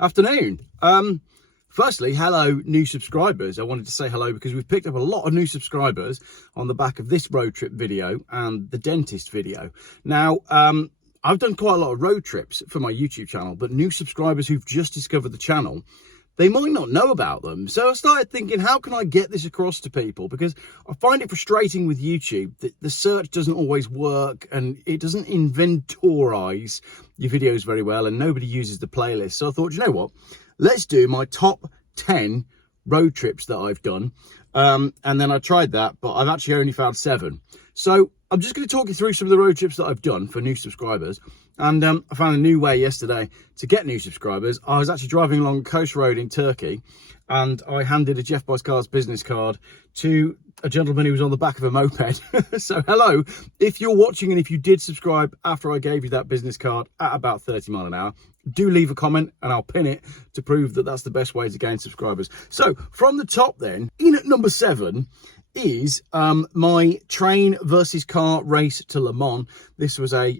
Afternoon. Firstly, hello, new subscribers. I wanted to say hello because we've picked up a lot of new subscribers on the back of this road trip video and the dentist video. Now, I've done quite a lot of road trips for my YouTube channel, but new subscribers who've just discovered the channel, they might not know about them. So I started thinking, how can I get this across to people? Because I find it frustrating with YouTube that the search doesn't always work and it doesn't inventorize your videos very well, and nobody uses the playlist. So I thought, you know what? Let's do my top 10 road trips that I've done. And then I tried that, but I've actually only found 7. So I'm just going to talk you through some of the road trips that I've done for new subscribers. And I found a new way yesterday to get new subscribers. I was actually driving along a coast road in Turkey, and I handed a Geoff Buys Cars business card to a gentleman who was on the back of a moped. So hello, if you're watching and if you did subscribe after I gave you that business card at about 30 miles an hour, do leave a comment and I'll pin it to prove that that's the best way to gain subscribers. So from the top then, in at number 7 is my train versus car race to Le Mans. This was a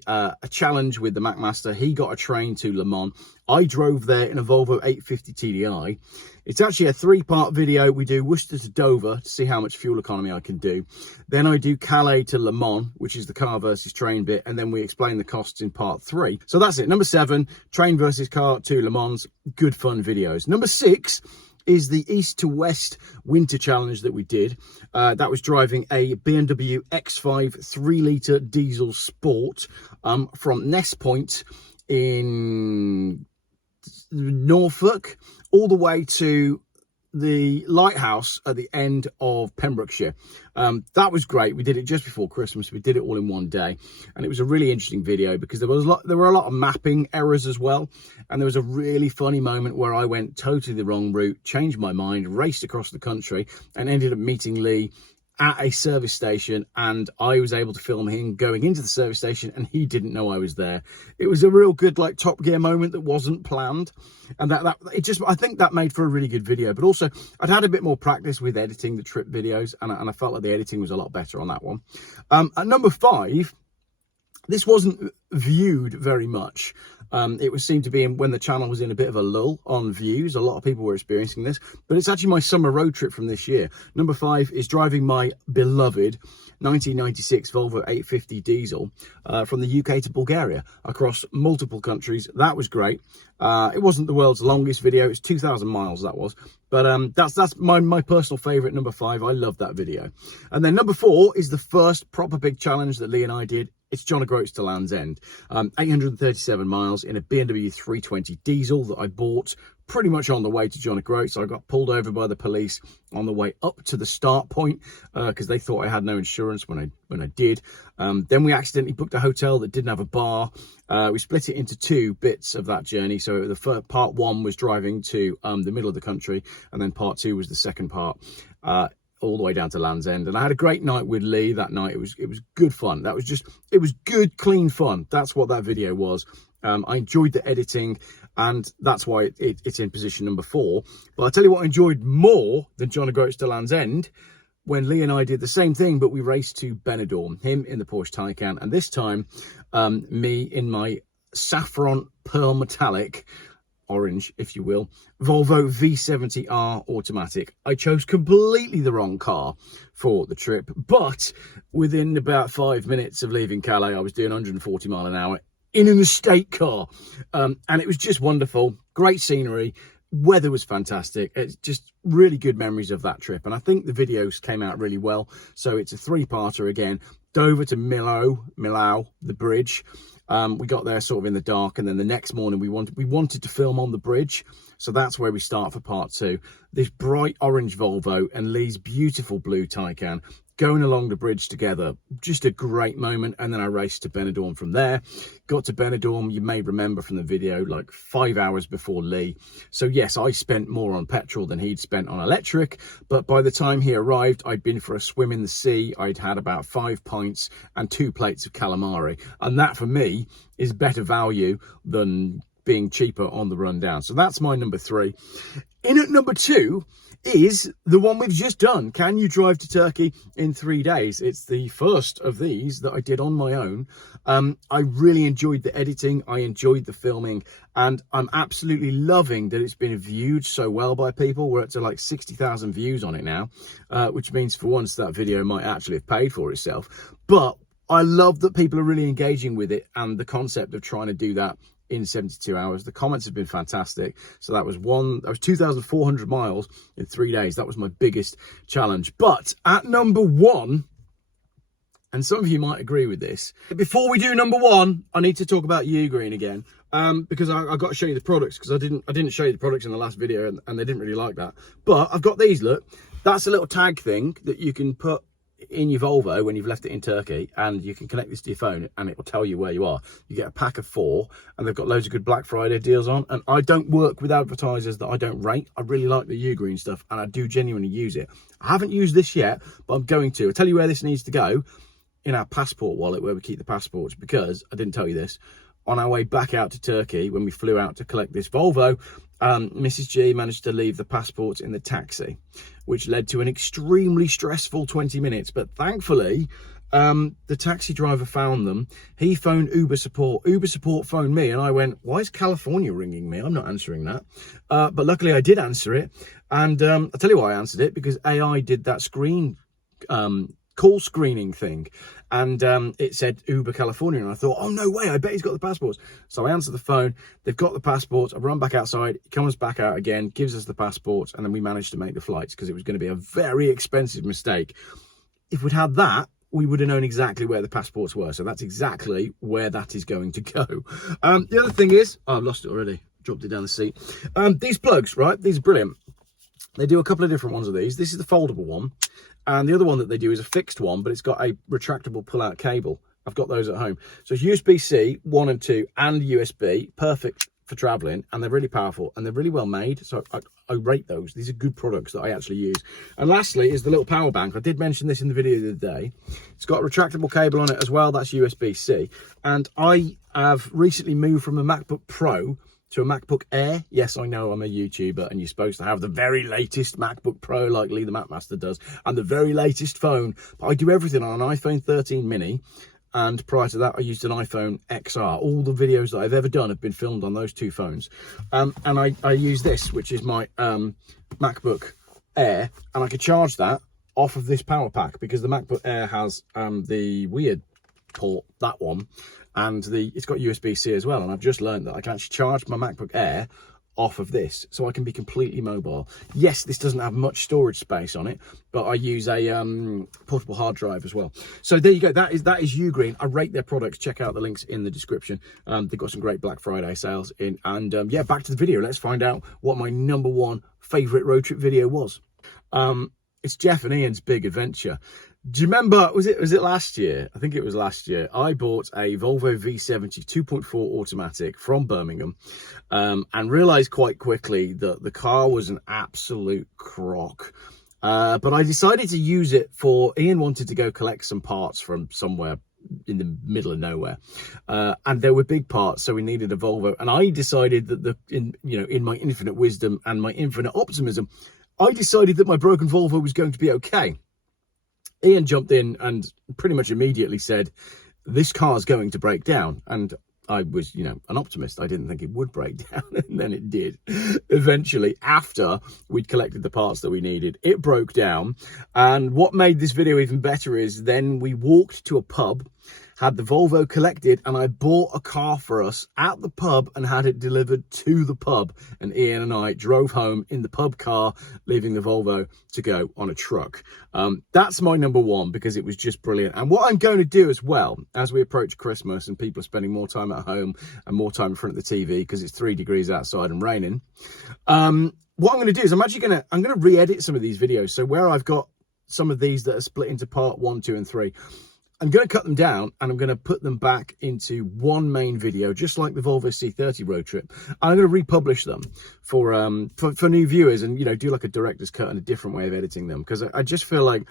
challenge with the McMaster. He got a train to Le Mans. I drove there in a Volvo 850 TDI. It's actually a 3-part video. We do Worcester to Dover to see how much fuel economy I can do. Then I do Calais to Le Mans, which is the car versus train bit, and then we explain the costs in part 3. So that's it. Number 7, train versus car to Le Mans. Good fun videos. Number 6 is the east to west winter challenge that we did. That was driving a BMW X5 3-litre diesel sport from Ness Point in Norfolk all the way to the lighthouse at the end of Pembrokeshire. That was great. We did it just before Christmas. We did it all in one day, and it was a really interesting video because there were a lot of mapping errors as well, and there was a really funny moment where I went totally the wrong route, changed my mind, raced across the country, and ended up meeting Lee at a service station, and I was able to film him going into the service station, and he didn't know I was there. It was a real good like Top Gear moment that wasn't planned, and I think that made for a really good video. But also I'd had a bit more practice with editing the trip videos, and I felt like the editing was a lot better on that one. At number 5, this wasn't viewed very much. It seemed to be when the channel was in a bit of a lull on views. A lot of people were experiencing this, but it's actually my summer road trip from this year. Number 5 is driving my beloved 1996 Volvo 850 diesel from the UK to Bulgaria across multiple countries. That was great. It wasn't the world's longest video. It's 2,000 miles, that was. But that's my personal favourite, number 5. I love that video. And then number 4 is the first proper big challenge that Lee and I did. It's John O'Groats to Land's End. 837 miles in a BMW 320 diesel that I bought pretty much on the way to John O'Groats. I got pulled over by the police on the way up to the start point because they thought I had no insurance when I did. Then we accidentally booked a hotel that didn't have a bar. We split it into 2 bits of that journey. So the first part 1 was driving to the middle of the country, and then part 2 was the second part. All the way down to Land's End, and I had a great night with Lee that night. It was good fun. It was good, clean fun. That's what that video was. I enjoyed the editing, and that's why it's in position number 4. But I'll tell you what I enjoyed more than John O'Groats to Land's End, when Lee and I did the same thing, but we raced to Benidorm, him in the Porsche Taycan, and this time me in my saffron pearl metallic, orange if you will, Volvo V70R automatic. I chose completely the wrong car for the trip, but within about 5 minutes of leaving Calais, I was doing 140 miles an hour in an estate car, and it was just wonderful. Great scenery, weather was fantastic. It's just really good memories of that trip, and I think the videos came out really well. So it's a 3-parter again. Dover to Millau, the bridge. We got there sort of in the dark, and then the next morning we wanted to film on the bridge, so that's where we start for part 2. This bright orange Volvo and Lee's beautiful blue Taycan going along the bridge together. Just a great moment. And then I raced to Benidorm from there. Got to Benidorm, you may remember from the video, like 5 hours before Lee. So yes, I spent more on petrol than he'd spent on electric, but by the time he arrived, I'd been for a swim in the sea. I'd had about 5 pints and 2 plates of calamari, and that for me is better value than being cheaper on the rundown. So that's my number 3. In at number 2 is the one we've just done. Can you drive to Turkey in 3 days? It's the first of these that I did on my own. I really enjoyed the editing. I enjoyed the filming, and I'm absolutely loving that it's been viewed so well by people. We're up to like 60,000 views on it now, which means for once that video might actually have paid for itself. But I love that people are really engaging with it, and the concept of trying to do that in 72 hours. The comments have been fantastic. So that was 2,400 miles in 3 days. That was my biggest challenge. But at number 1, and some of you might agree with this, before we do number 1, I need to talk about UGREEN again, because I got to show you the products, because I didn't show you the products in the last video, and they didn't really like that. But I've got these. Look, that's a little tag thing that you can put in your Volvo when you've left it in Turkey, and you can connect this to your phone and it will tell you where you are. You get a pack of 4, and they've got loads of good Black Friday deals on. And I don't work with advertisers that I don't rate. I really like the UGREEN stuff, and I do genuinely use it. I haven't used this yet, but I'm going to. I'll tell you where this needs to go: in our passport wallet, where we keep the passports, because I didn't tell you this. On our way back out to Turkey, when we flew out to collect this Volvo, Mrs. G managed to leave the passports in the taxi, which led to an extremely stressful 20 minutes. But thankfully, the taxi driver found them. He phoned Uber support. Uber support phoned me, and I went, why is California ringing me? I'm not answering that. But luckily I did answer it. And I'll tell you why I answered it: because AI did that call screening thing, and it said Uber California, and I thought, oh no way, I bet he's got the passports. So I answered the phone. They've got the passports. I run back outside. He comes back out again, gives us the passports, and then we managed to make the flights, because it was going to be a very expensive mistake. If we'd had that, we would have known exactly where the passports were. So that's exactly where that is going to go. The other thing is, I've lost it already, dropped it down the seat. These plugs, right, these are brilliant. They do a couple of different ones of these. This is the foldable one. And the other one that they do is a fixed one, but it's got a retractable pull-out cable. I've got those at home. So it's USB-C 1 and 2 and USB, perfect for traveling, and they're really powerful and they're really well made. So I rate those. These are good products that I actually use. And lastly is the little power bank. I did mention this in the video the other day. It's got a retractable cable on it as well. That's USB-C. And I have recently moved from a MacBook Pro to a MacBook Air. Yes, I know I'm a YouTuber, and you're supposed to have the very latest MacBook Pro like Lee the Macmaster does, and the very latest phone. But I do everything on an iPhone 13 mini, and prior to that I used an iPhone XR. All the videos that I've ever done have been filmed on those 2 phones. And I use this, which is my MacBook Air, and I could charge that off of this power pack, because the MacBook Air has the weird port, that one, and it's got USB-C as well. And I've just learned that I can actually charge my MacBook Air off of this, so I can be completely mobile. Yes, this doesn't have much storage space on it, but I use a portable hard drive as well. So there you go. That is UGREEN. I rate their products. Check out the links in the description. They've got some great Black Friday sales in. And yeah, back to the video. Let's find out what my number 1 favorite road trip video was. It's Geoff and Ian's big adventure. Do you remember, was it last year? I think it was last year. I bought a Volvo V70 2.4 automatic from Birmingham, and realised quite quickly that the car was an absolute crock. But I decided to use it for, Ian wanted to go collect some parts from somewhere in the middle of nowhere, and there were big parts, so we needed a Volvo. And I decided that in my infinite wisdom and my infinite optimism, I decided that my broken Volvo was going to be okay. Ian jumped in and pretty much immediately said, this car's going to break down. And I was, an optimist. I didn't think it would break down, and then it did. Eventually, after we'd collected the parts that we needed, it broke down. And what made this video even better is then we walked to a pub, had the Volvo collected, and I bought a car for us at the pub and had it delivered to the pub. And Ian and I drove home in the pub car, leaving the Volvo to go on a truck. That's my number 1, because it was just brilliant. And what I'm going to do as well, as we approach Christmas and people are spending more time at home and more time in front of the TV because it's 3 degrees outside and raining, what I'm going to do is I'm going to re-edit some of these videos. So where I've got some of these that are split into part 1, 2 and 3, I'm going to cut them down and I'm going to put them back into one main video, just like the Volvo C30 road trip. I'm going to republish them for new viewers, and do like a director's cut and a different way of editing them, because I just feel like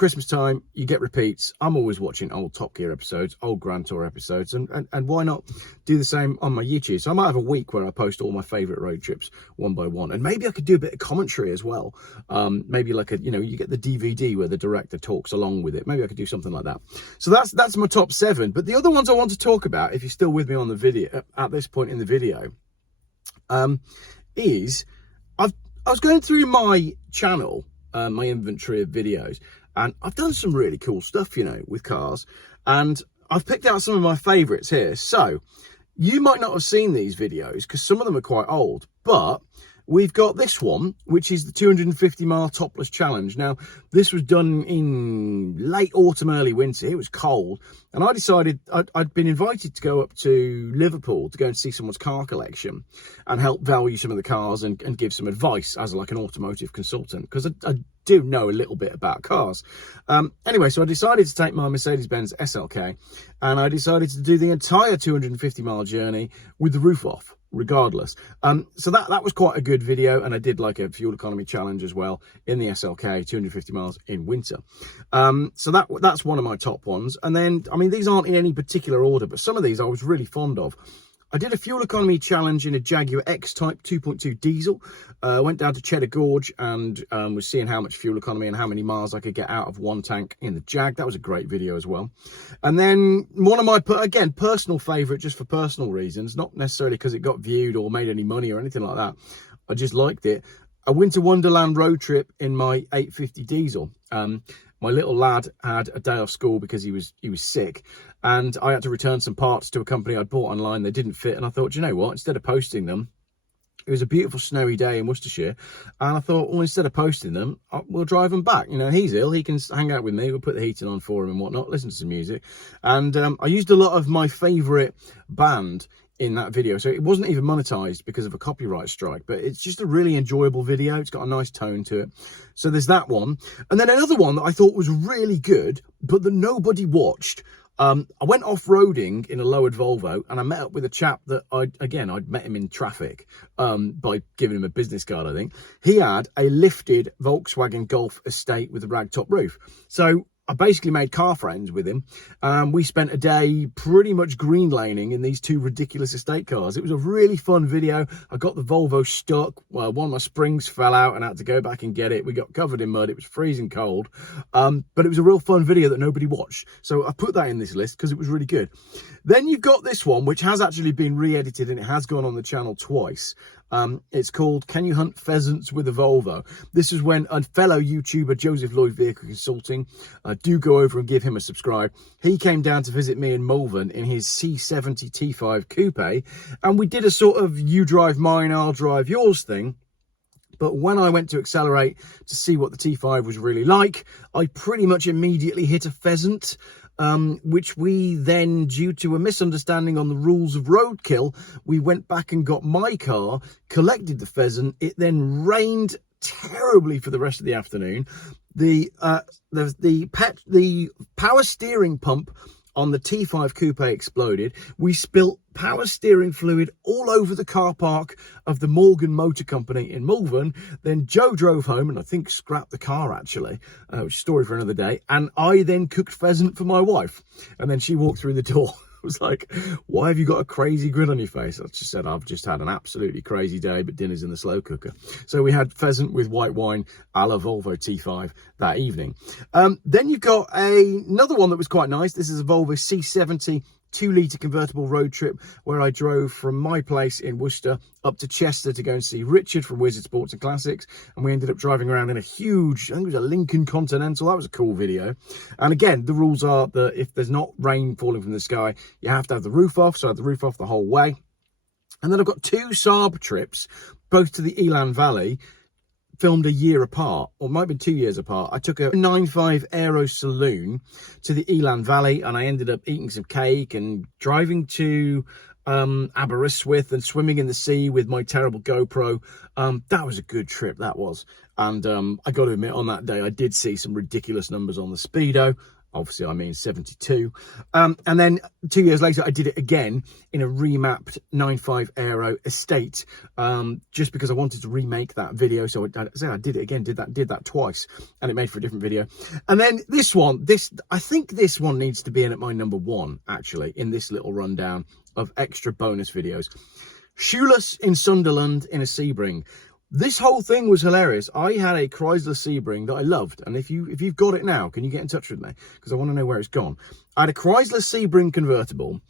Christmas time, you get repeats. I'm always watching old Top Gear episodes, old Grand Tour episodes, and why not do the same on my YouTube? So I might have a week where I post all my favourite road trips one by one, and maybe I could do a bit of commentary as well. Maybe like you get the DVD where the director talks along with it. Maybe I could do something like that. So that's my top 7. But the other ones I want to talk about, if you're still with me on the video at this point in the video, is I was going through my channel, my inventory of videos, and I've done some really cool stuff, with cars, and I've picked out some of my favorites here. So you might not have seen these videos because some of them are quite old, but we've got this one, which is the 250 mile topless challenge. Now, this was done in late autumn, early winter. It was cold, and I decided I'd been invited to go up to Liverpool to go and see someone's car collection and help value some of the cars and give some advice as like an automotive consultant, because I do know a little bit about cars. Anyway, so I decided to take my Mercedes-Benz SLK, and I decided to do the entire 250 mile journey with the roof off, regardless. So that was quite a good video, and I did like a fuel economy challenge as well in the SLK, 250 miles in winter. So that's one of my top ones. And then, I mean, these aren't in any particular order, but some of these I was really fond of. I did a fuel economy challenge in a Jaguar X-Type 2.2 diesel. Went down to Cheddar Gorge and was seeing how much fuel economy and how many miles I could get out of one tank in the Jag. That was a great video as well. And then one of my, again, personal favourite, just for personal reasons, not necessarily because it got viewed or made any money or anything like that. I just liked it. A winter wonderland road trip in my 850 diesel. My little lad had a day off school because he was sick, and I had to return some parts to a company I'd bought online. They didn't fit, and I thought, you know what, instead of posting them, it was a beautiful snowy day in Worcestershire, and I thought, well, instead of posting them, we'll drive them back. He's ill, he can hang out with me, we'll put the heating on for him and whatnot, listen to some music. And I used a lot of my favourite band in that video, so it wasn't even monetized because of a copyright strike, but it's just a really enjoyable video. It's got a nice tone to it. So there's that one. And then another one that I thought was really good, but that nobody watched. I went off-roading in a lowered Volvo, and I met up with a chap that I'd met him in traffic by giving him a business card, I think. He had a lifted Volkswagen Golf estate with a ragtop roof. So I basically made car friends with him. We spent a day pretty much green laning in these two ridiculous estate cars. It was a really fun video. I got the Volvo stuck. Well, one of my springs fell out and I had to go back and get it. We got covered in mud. It was freezing cold. But it was a real fun video that nobody watched. So I put that in this list because it was really good. Then you've got this one, which has actually been re-edited and it has gone on the channel twice. It's called Can You Hunt Pheasants with a Volvo? This is when a fellow YouTuber, Joseph Lloyd Vehicle Consulting, do go over and give him a subscribe. He came down to visit me in Malvern in his C70 T5 Coupe, and we did a sort of you drive mine, I'll drive yours thing. But when I went to accelerate to see what the T5 was really like, I pretty much immediately hit a pheasant. Which we then, due to a misunderstanding on the rules of roadkill, we went back and got my car, collected the pheasant. It then rained terribly for the rest of the afternoon. The power steering pump on the T5 Coupe exploded. We spilt power steering fluid all over the car park of the Morgan Motor Company in Malvern. Then Joe drove home and I think scrapped the car actually, which is a story for another day. And I then cooked pheasant for my wife, and then she walked through the door. I was like, why have you got a crazy grin on your face? I just said, I've just had an absolutely crazy day, but dinner's in the slow cooker. So we had pheasant with white wine a la Volvo T5 that evening. Then you've got another one that was quite nice. This is a Volvo C70 2-litre convertible road trip where I drove from my place in Worcester up to Chester to go and see Richard from Wizard Sports and Classics, and we ended up driving around in a huge, I think it was a Lincoln Continental. That was a cool video. And again, the rules are that if there's not rain falling from the sky, you have to have the roof off, so I had the roof off the whole way. And then I've got 2 Saab trips, both to the Elan Valley, filmed a year apart, or it might have been 2 years apart. I took a 9.5 Aero Saloon to the Elan Valley, and I ended up eating some cake and driving to Aberystwyth and swimming in the sea with my terrible GoPro. That was a good trip, that was. And I got to admit, on that day, I did see some ridiculous numbers on the Speedo. Obviously, I mean 72. And then 2 years later, I did it again in a remapped 9.5 Aero Estate, just because I wanted to remake that video. So I did it again, did that twice, and it made for a different video. And then this one, I think this one needs to be in at my number 1, actually, in this little rundown of extra bonus videos. Shoeless in Sunderland in a Sebring. This whole thing was hilarious. I had a Chrysler Sebring that I loved. And if you've got it now, can you get in touch with me? Because I want to know where it's gone. I had a Chrysler Sebring convertible,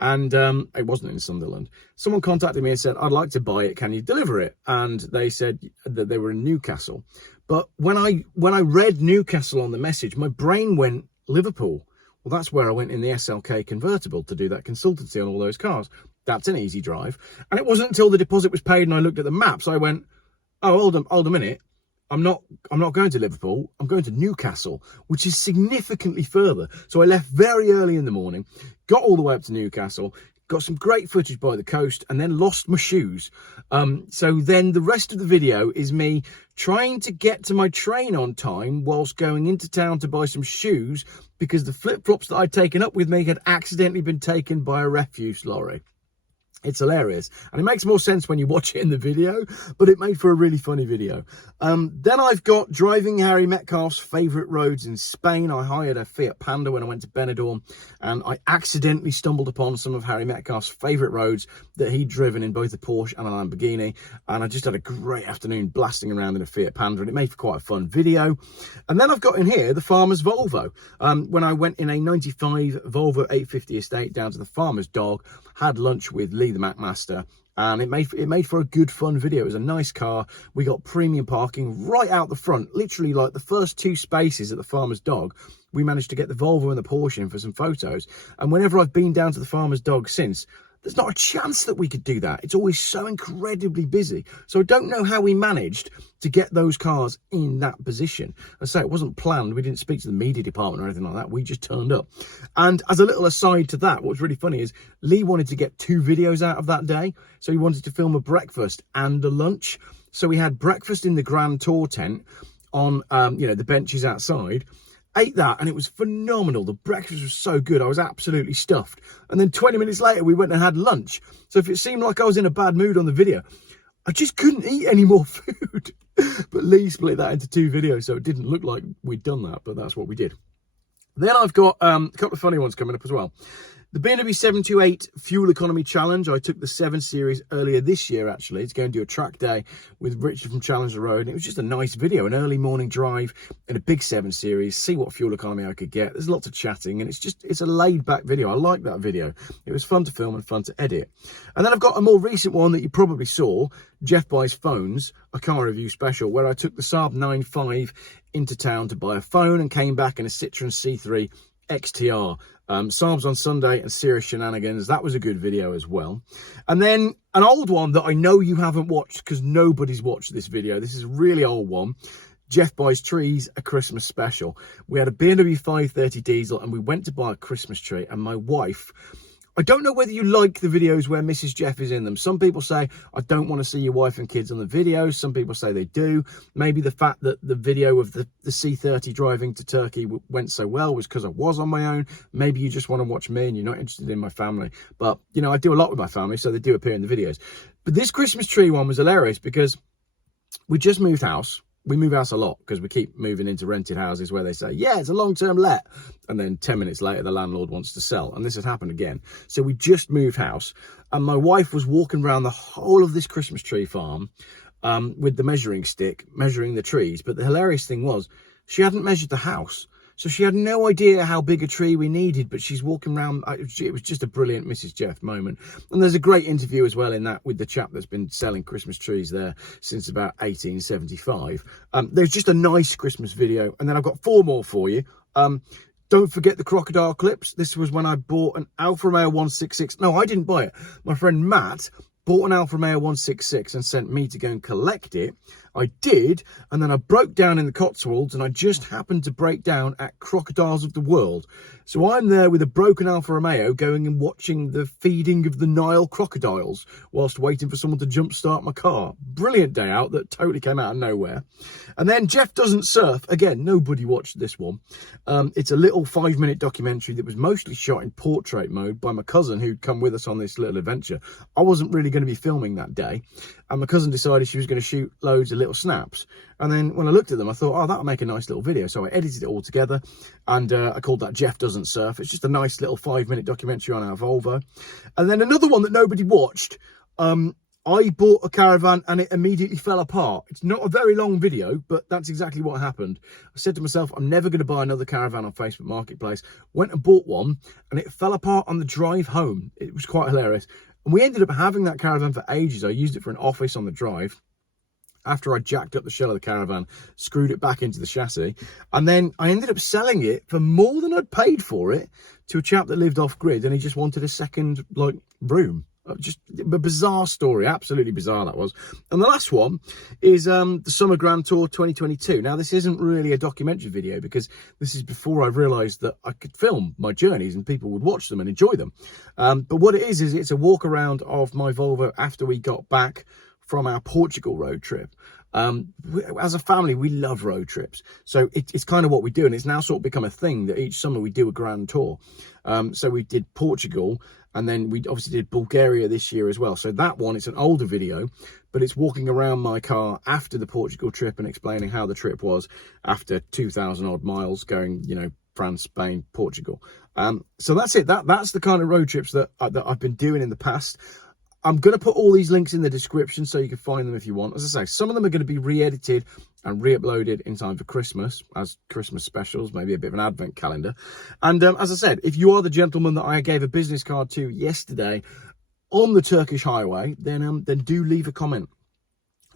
and it wasn't in Sunderland. Someone contacted me and said, I'd like to buy it. Can you deliver it? And they said that they were in Newcastle. But when I read Newcastle on the message, my brain went Liverpool. Well, that's where I went in the SLK convertible to do that consultancy on all those cars. That's an easy drive. And it wasn't until the deposit was paid and I looked at the maps, I went, oh, hold a minute. I'm not going to Liverpool. I'm going to Newcastle, which is significantly further. So I left very early in the morning, got all the way up to Newcastle, got some great footage by the coast, and then lost my shoes. So then the rest of the video is me trying to get to my train on time whilst going into town to buy some shoes, because the flip-flops that I'd taken up with me had accidentally been taken by a refuse lorry. It's hilarious, and it makes more sense when you watch it in the video, but it made for a really funny video. Then I've got driving Harry Metcalf's favourite roads in Spain. I hired a Fiat Panda when I went to Benidorm, and I accidentally stumbled upon some of Harry Metcalf's favourite roads that he'd driven in both a Porsche and a Lamborghini, and I just had a great afternoon blasting around in a Fiat Panda, and it made for quite a fun video. And then I've got in here the farmer's Volvo. When I went in a 95 Volvo 850 estate down to the farmer's dog, had lunch with Lee the Macmaster, and it made for a good fun video. It was a nice car. We got premium parking right out the front, literally like the first 2 spaces at the farmer's dog. We managed to get the Volvo and the Porsche in for some photos, and whenever I've been down to the farmer's dog since, there's not a chance that we could do that. It's always so incredibly busy. So I don't know how we managed to get those cars in that position. I say it wasn't planned. We didn't speak to the media department or anything like that. We just turned up. And as a little aside to that, what was really funny is Lee wanted to get 2 videos out of that day. So he wanted to film a breakfast and a lunch. So we had breakfast in the Grand Tour tent on, the benches outside. Ate that, and it was phenomenal. The breakfast was so good. I was absolutely stuffed. And then 20 minutes later, we went and had lunch. So if it seemed like I was in a bad mood on the video, I just couldn't eat any more food. But Lee split that into 2 videos, so it didn't look like we'd done that, but that's what we did. Then I've got a couple of funny ones coming up as well. The BMW 728 Fuel Economy Challenge. I took the 7 Series earlier this year, actually, to go and do a track day with Richard from Challenger Road. And it was just a nice video, an early morning drive in a big 7 Series, see what fuel economy I could get. There's lots of chatting, and it's a laid-back video. I like that video. It was fun to film and fun to edit. And then I've got a more recent one that you probably saw, Geoff Buys Phones, a car review special, where I took the Saab 9.5 into town to buy a phone and came back in a Citroen C3 XTR. Saabs on Sunday and serious shenanigans. That was a good video as well. And then an old one that I know you haven't watched because nobody's watched this video. This is a really old one. Geoff Buys Trees, a Christmas special. We had a BMW 530 diesel and we went to buy a Christmas tree, and my wife, I don't know whether you like the videos where Mrs. Geoff is in them. Some people say, I don't want to see your wife and kids on the videos. Some people say they do. Maybe the fact that the video of the C30 driving to Turkey went so well was because I was on my own. Maybe you just want to watch me and you're not interested in my family. But, I do a lot with my family, so they do appear in the videos. But this Christmas tree one was hilarious because we just moved house. We move house a lot because we keep moving into rented houses where they say, yeah, it's a long-term let. And then 10 minutes later, the landlord wants to sell. And this has happened again. So we just moved house. And my wife was walking around the whole of this Christmas tree farm with the measuring stick, measuring the trees. But the hilarious thing was she hadn't measured the house. So she had no idea how big a tree we needed, but she's walking around. It was just a brilliant Mrs. Geoff moment. And there's a great interview as well in that with the chap that's been selling Christmas trees there since about 1875. There's just a nice Christmas video. And then I've got 4 more for you. Don't forget the crocodile clips. This was when I bought an Alfa Romeo 166. No, I didn't buy it. My friend Matt bought an Alfa Romeo 166 and sent me to go and collect it. I did, and then I broke down in the Cotswolds, and I just happened to break down at Crocodiles of the World. So I'm there with a broken Alfa Romeo going and watching the feeding of the Nile crocodiles whilst waiting for someone to jumpstart my car. Brilliant day out that totally came out of nowhere. And then Geoff Doesn't Surf. Again, nobody watched this one. It's a little 5-minute documentary that was mostly shot in portrait mode by my cousin who'd come with us on this little adventure. I wasn't really going to be filming that day, and my cousin decided she was going to shoot loads of little snaps. And then when I looked at them, I thought, oh, that'll make a nice little video. So I edited it all together, and I called that Geoff Doesn't Surf. It's just a nice little 5-minute documentary on our Volvo. And then another one that nobody watched, I bought a caravan and it immediately fell apart. It's not a very long video, but that's exactly what happened. I said to myself, I'm never going to buy another caravan on Facebook Marketplace. Went and bought one, and it fell apart on the drive home. It was quite hilarious. And we ended up having that caravan for ages. I used it for an office on the drive. After I jacked up the shell of the caravan, screwed it back into the chassis, and then I ended up selling it for more than I'd paid for it to a chap that lived off grid, and he just wanted a second room. Just a bizarre story, absolutely bizarre that was. And the last one is the Summer Grand Tour 2022. Now, this isn't really a documentary video because this is before I realised that I could film my journeys and people would watch them and enjoy them. But what it is it's a walk around of my Volvo after we got back from our Portugal road trip. As a family, we love road trips, so it's kind of what we do, and it's now sort of become a thing that each summer we do a grand tour. So we did Portugal, and then we obviously did Bulgaria this year as well. So that one, it's an older video, but it's walking around my car after the Portugal trip and explaining how the trip was after 2,000 odd miles going, you know, France, Spain, Portugal. So that's it. That's the kind of road trips that I've been doing in the past. I'm going to put all these links in the description so you can find them if you want. As I say, some of them are going to be re-edited and re-uploaded in time for Christmas as Christmas specials, maybe a bit of an advent calendar. And as I said, if you are the gentleman that I gave a business card to yesterday on the Turkish highway, then do leave a comment.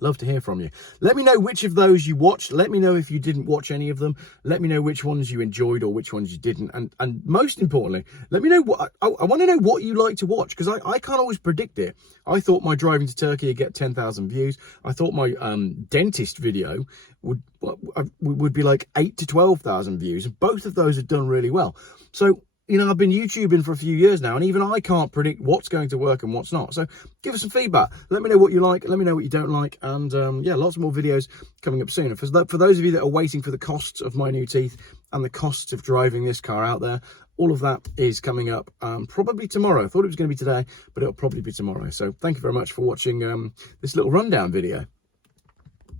Love to hear from you. Let me know which of those you watched. Let me know if you didn't watch any of them. Let me know which ones you enjoyed or which ones you didn't. And most importantly, let me know what I want to know what you like to watch, because I can't always predict it. I thought my driving to Turkey would get 10,000 views. I thought my dentist video would be like 8 to 12,000 views. And both of those have done really well. So, you know, I've been YouTubing for a few years now, and even I can't predict what's going to work and what's not. So give us some feedback. Let me know what you like. Let me know what you don't like. And yeah, lots more videos coming up soon. For those of you that are waiting for the costs of my new teeth and the costs of driving this car out there, all of that is coming up probably tomorrow. I thought it was going to be today, but it'll probably be tomorrow. So thank you very much for watching this little rundown video.